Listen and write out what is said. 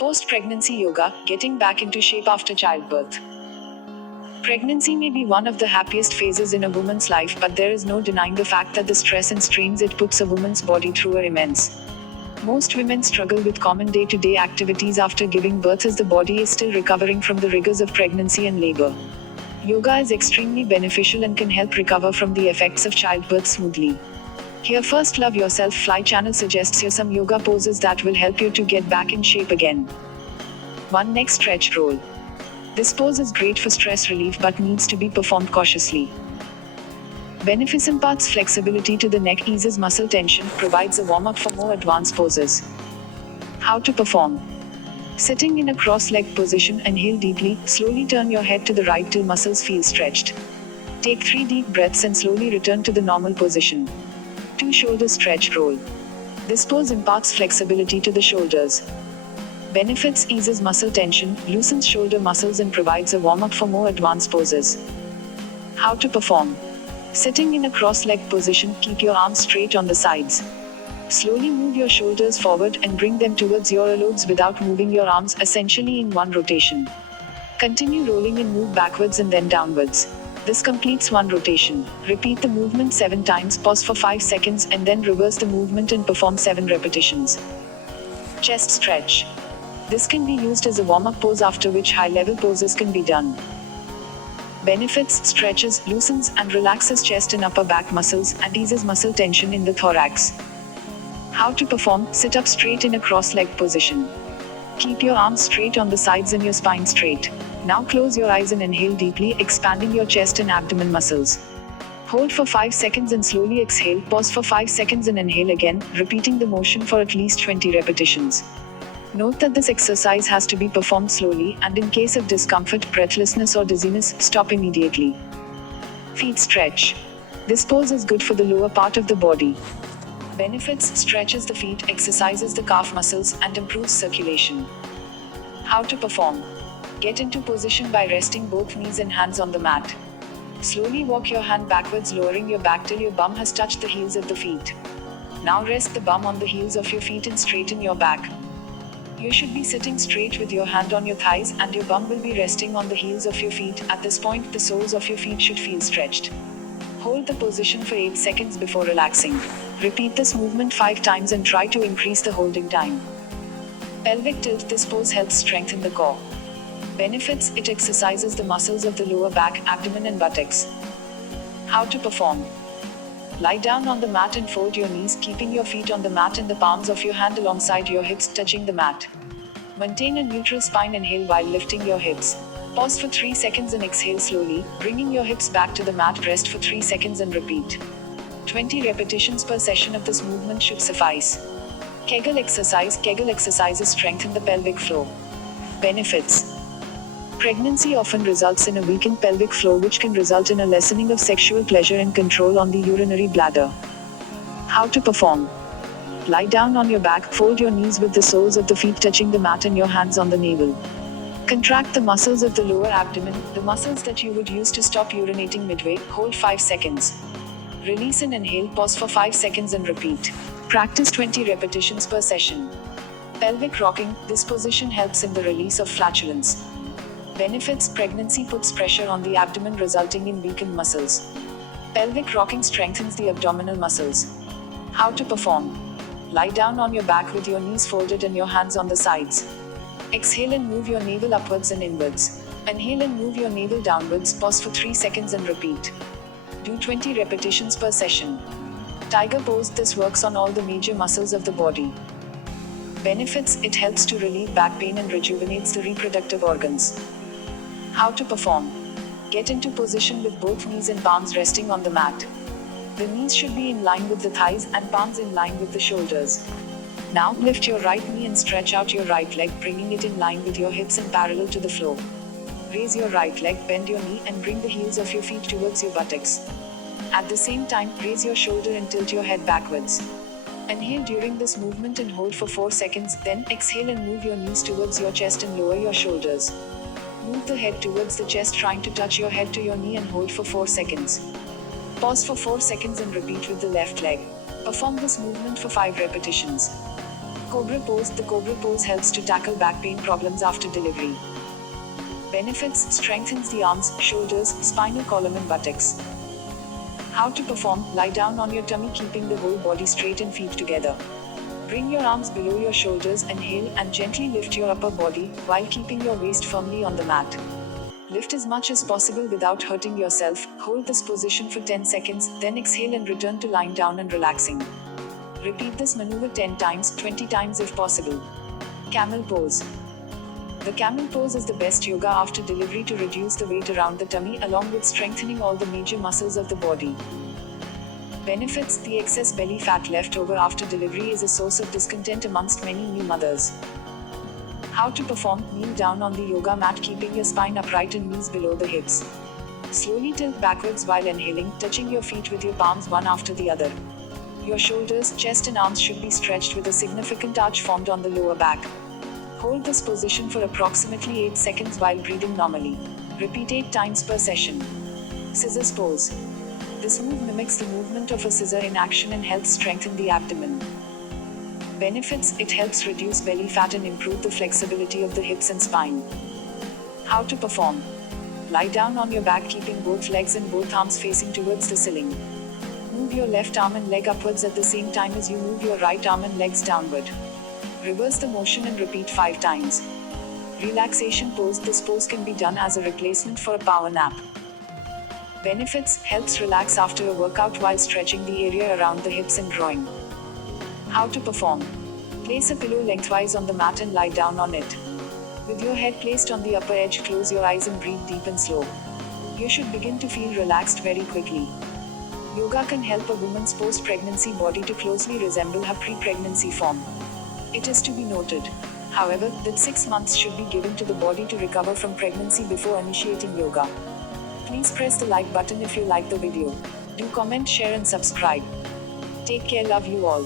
Post-pregnancy yoga, getting back into shape after childbirth. Pregnancy may be one of the happiest phases in a woman's life, but there is no denying the fact that the stress and strains it puts a woman's body through are immense. Most women struggle with common day-to-day activities after giving birth as the body is still recovering from the rigors of pregnancy and labor. Yoga is extremely beneficial and can help recover from the effects of childbirth smoothly. Here First Love Yourself Fly channel suggests you some yoga poses that will help you to get back in shape again. 1. Neck stretch roll. This pose is great for stress relief but needs to be performed cautiously. Benefits: imparts flexibility to the neck, eases muscle tension, provides a warm-up for more advanced poses. How to perform. Sitting in a cross-legged position, inhale deeply, slowly turn your head to the right till muscles feel stretched. Take 3 deep breaths and slowly return to the normal position. 2. Shoulder stretch roll. This pose imparts flexibility to the shoulders. Benefits: eases muscle tension, loosens shoulder muscles and provides a warm-up for more advanced poses. How to perform. Sitting in a cross-legged position, keep your arms straight on the sides. Slowly move your shoulders forward and bring them towards your earlobes without moving your arms, essentially in one rotation. Continue rolling and move backwards and then downwards. This completes one rotation. Repeat the movement 7 times, pause for 5 seconds, and then reverse the movement and perform 7 repetitions. Chest stretch. This can be used as a warm-up pose, after which high-level poses can be done. Benefits: stretches, loosens and relaxes chest and upper back muscles, and eases muscle tension in the thorax. How to perform. Sit up straight in a cross-legged position. Keep your arms straight on the sides and your spine straight. Now close your eyes and inhale deeply, expanding your chest and abdomen muscles. Hold for 5 seconds and slowly exhale, pause for 5 seconds and inhale again, repeating the motion for at least 20 repetitions. Note that this exercise has to be performed slowly, and in case of discomfort, breathlessness or dizziness, stop immediately. Feet stretch. This pose is good for the lower part of the body. Benefits: stretches the feet, exercises the calf muscles, and improves circulation. How to perform. Get into position by resting both knees and hands on the mat. Slowly walk your hand backwards, lowering your back till your bum has touched the heels of the feet. Now rest the bum on the heels of your feet and straighten your back. You should be sitting straight with your hand on your thighs, and your bum will be resting on the heels of your feet. At this point, the soles of your feet should feel stretched. Hold the position for 8 seconds before relaxing. Repeat this movement 5 times and try to increase the holding time. Pelvic tilt. This pose helps strengthen the core. Benefits: it exercises the muscles of the lower back, abdomen and buttocks. How to perform. Lie down on the mat and fold your knees, keeping your feet on the mat and the palms of your hand alongside your hips, touching the mat. Maintain a neutral spine, inhale while lifting your hips. Pause for 3 seconds and exhale slowly, bringing your hips back to the mat. Rest for 3 seconds and repeat. 20 repetitions per session of this movement should suffice. Kegel exercise. Kegel exercises strengthen the pelvic floor. Benefits. Pregnancy often results in a weakened pelvic floor, which can result in a lessening of sexual pleasure and control on the urinary bladder. How to perform. Lie down on your back, fold your knees with the soles of the feet touching the mat and your hands on the navel. Contract the muscles of the lower abdomen, the muscles that you would use to stop urinating midway. Hold 5 seconds. Release and inhale, pause for 5 seconds and repeat. Practice 20 repetitions per session. Pelvic rocking. This position helps in the release of flatulence. Benefits: pregnancy puts pressure on the abdomen, resulting in weakened muscles. Pelvic rocking strengthens the abdominal muscles. How to perform. Lie down on your back with your knees folded and your hands on the sides. Exhale and move your navel upwards and inwards. Inhale and move your navel downwards, pause for 3 seconds and repeat. Do 20 repetitions per session. Tiger pose. This works on all the major muscles of the body. Benefits: it helps to relieve back pain and rejuvenates the reproductive organs. How to perform. Get into position with both knees and palms resting on the mat. The knees should be in line with the thighs and palms in line with the shoulders. Now lift your right knee and stretch out your right leg, bringing it in line with your hips and parallel to the floor. Raise your right leg, bend your knee and bring the heels of your feet towards your buttocks. At the same time, raise your shoulder and tilt your head backwards. Inhale during this movement and hold for 4 seconds, then exhale and move your knees towards your chest and lower your shoulders. Move the head towards the chest, trying to touch your head to your knee, and hold for 4 seconds. Pause for 4 seconds and repeat with the left leg. Perform this movement for 5 repetitions. Cobra pose. The cobra pose helps to tackle back pain problems after delivery. Benefits: strengthens the arms, shoulders, spinal column and buttocks. How to perform: lie down on your tummy, keeping the whole body straight and feet together. Bring your arms below your shoulders, inhale, and gently lift your upper body, while keeping your waist firmly on the mat. Lift as much as possible without hurting yourself. Hold this position for 10 seconds, then exhale and return to lying down and relaxing. Repeat this maneuver 10 times, 20 times if possible. Camel pose. The camel pose is the best yoga after delivery to reduce the weight around the tummy, along with strengthening all the major muscles of the body. Benefits: the excess belly fat left over after delivery is a source of discontent amongst many new mothers. How to perform: kneel down on the yoga mat, keeping your spine upright and knees below the hips. Slowly tilt backwards while inhaling, touching your feet with your palms one after the other. Your shoulders, chest and arms should be stretched with a significant arch formed on the lower back. Hold this position for approximately 8 seconds while breathing normally. Repeat 8 times per session. Scissors pose. This move mimics the movement of a scissor in action and helps strengthen the abdomen. Benefits: it helps reduce belly fat and improve the flexibility of the hips and spine. How to perform: lie down on your back, keeping both legs and both arms facing towards the ceiling. Move your left arm and leg upwards at the same time as you move your right arm and legs downward. Reverse the motion and repeat 5 times. Relaxation pose. This pose can be done as a replacement for a power nap. Benefits: helps relax after a workout while stretching the area around the hips and groin. How to perform: place a pillow lengthwise on the mat and lie down on it. With your head placed on the upper edge, close your eyes and breathe deep and slow. You should begin to feel relaxed very quickly. Yoga can help a woman's post-pregnancy body to closely resemble her pre-pregnancy form. It is to be noted, however, that 6 months should be given to the body to recover from pregnancy before initiating yoga. Please press the like button if you like the video. Do comment, share and subscribe. Take care. Love you all.